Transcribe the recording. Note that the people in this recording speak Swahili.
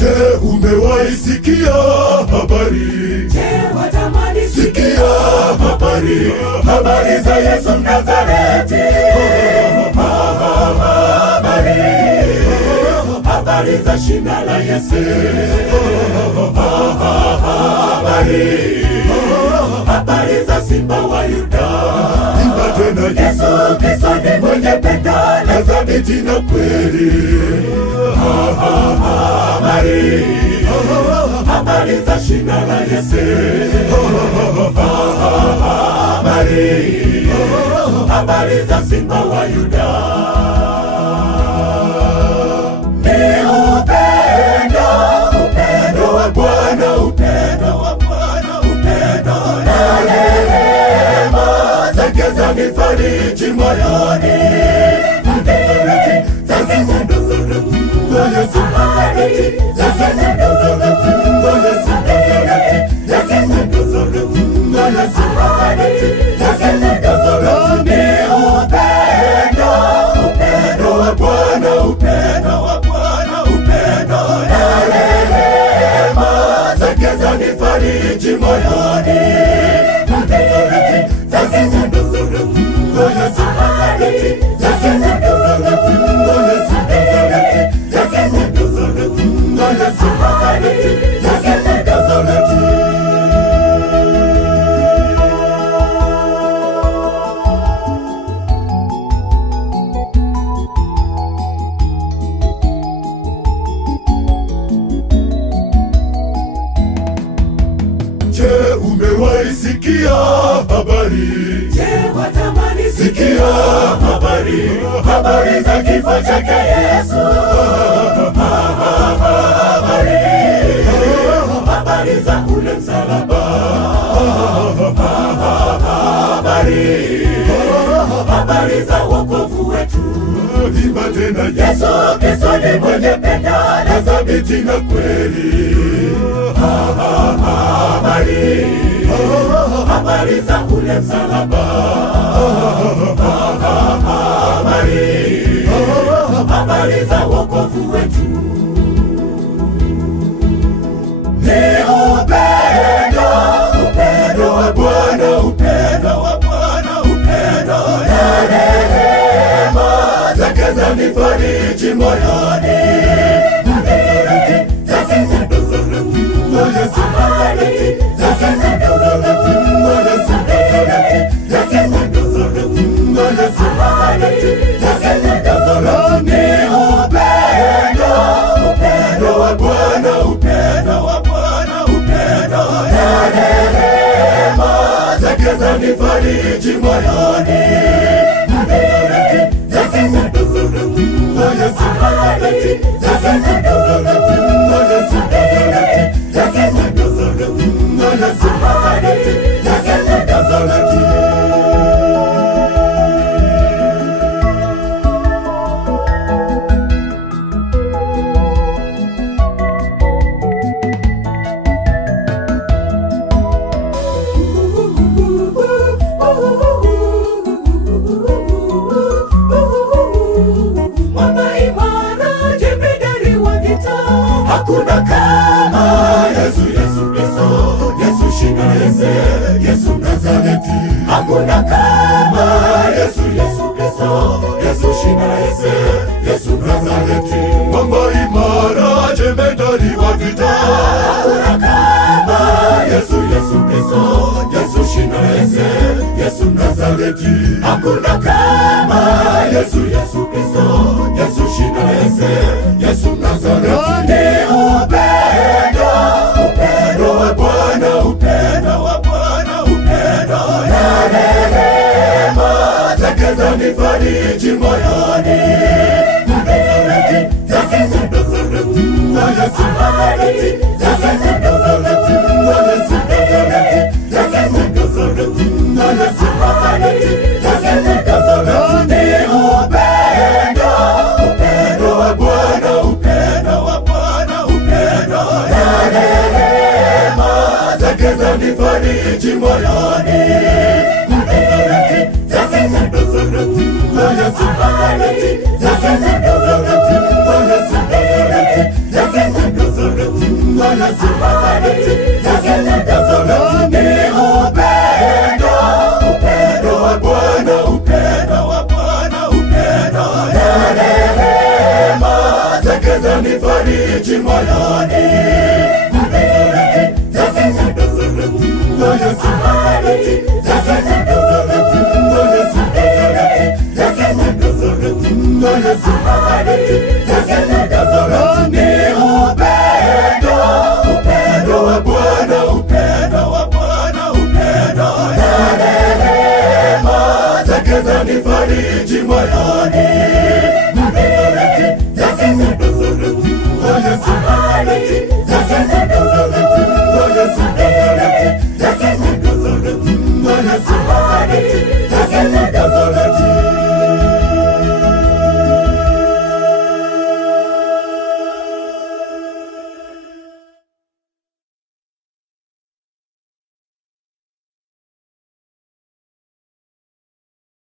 Je, umewahi sikia habari? Je, watamani Sikia habari, habari za Yesu Mnazareti. Habari za shina la Yese. Habari za simba wa Yuda. Imba tena, Yesu Kristo ni mwenye pendo na thabiti na kweli. Habari za shina la Yese. Habari za simba wa Yuda. Ni upendo, upendo wa Bwana, upendo wa Bwana, upendo na rehema zake zanifariji moyoni. Fariji moyoni. Je, umewahi sikia habari? Je, watamani Sikia habari, habari za kifo chake Yesu. Habari za ule msalaba. Habari za wokovu wetu. Imba tena, Yesu Kristo ni mwenye pendo na thabiti na kweli. Habari za ule msalaba. Habari za wokovu wetu. Ni upendo, upendo wa Bwana, upendo wa Bwana, upendo na rehema zake zanifariji moyoni. Fariji moyoni. Hakuna kama Yesu, Yesu Kristo, Yesu shina la Yese, Yesu Mnazareti. Hakuna kama Yesu, Yesu Kristo, Yesu shina la Yese, Yesu Mnazareti. Mwamba imara, jemedari wa vita. Hakuna kama Yesu, Yesu Kristo, Yesu shina la Yese, Yesu Mnazareti. Hakuna kama Yesu, Yesu Kristo, Yesu shina la Yese, Yesu Mnazareti. Fariji moyoni. Upendo wa Bwana, upendo wa Bwana, upendo na rehema zake zanifariji moyoni. Yes, wanifariji moyoni. Yesu Nazareti, Yesu Nazareti, Yesu Nazareti, Yesu Nazareti, Yesu Nazareti, Yesu Nazareti, Yesu Nazareti.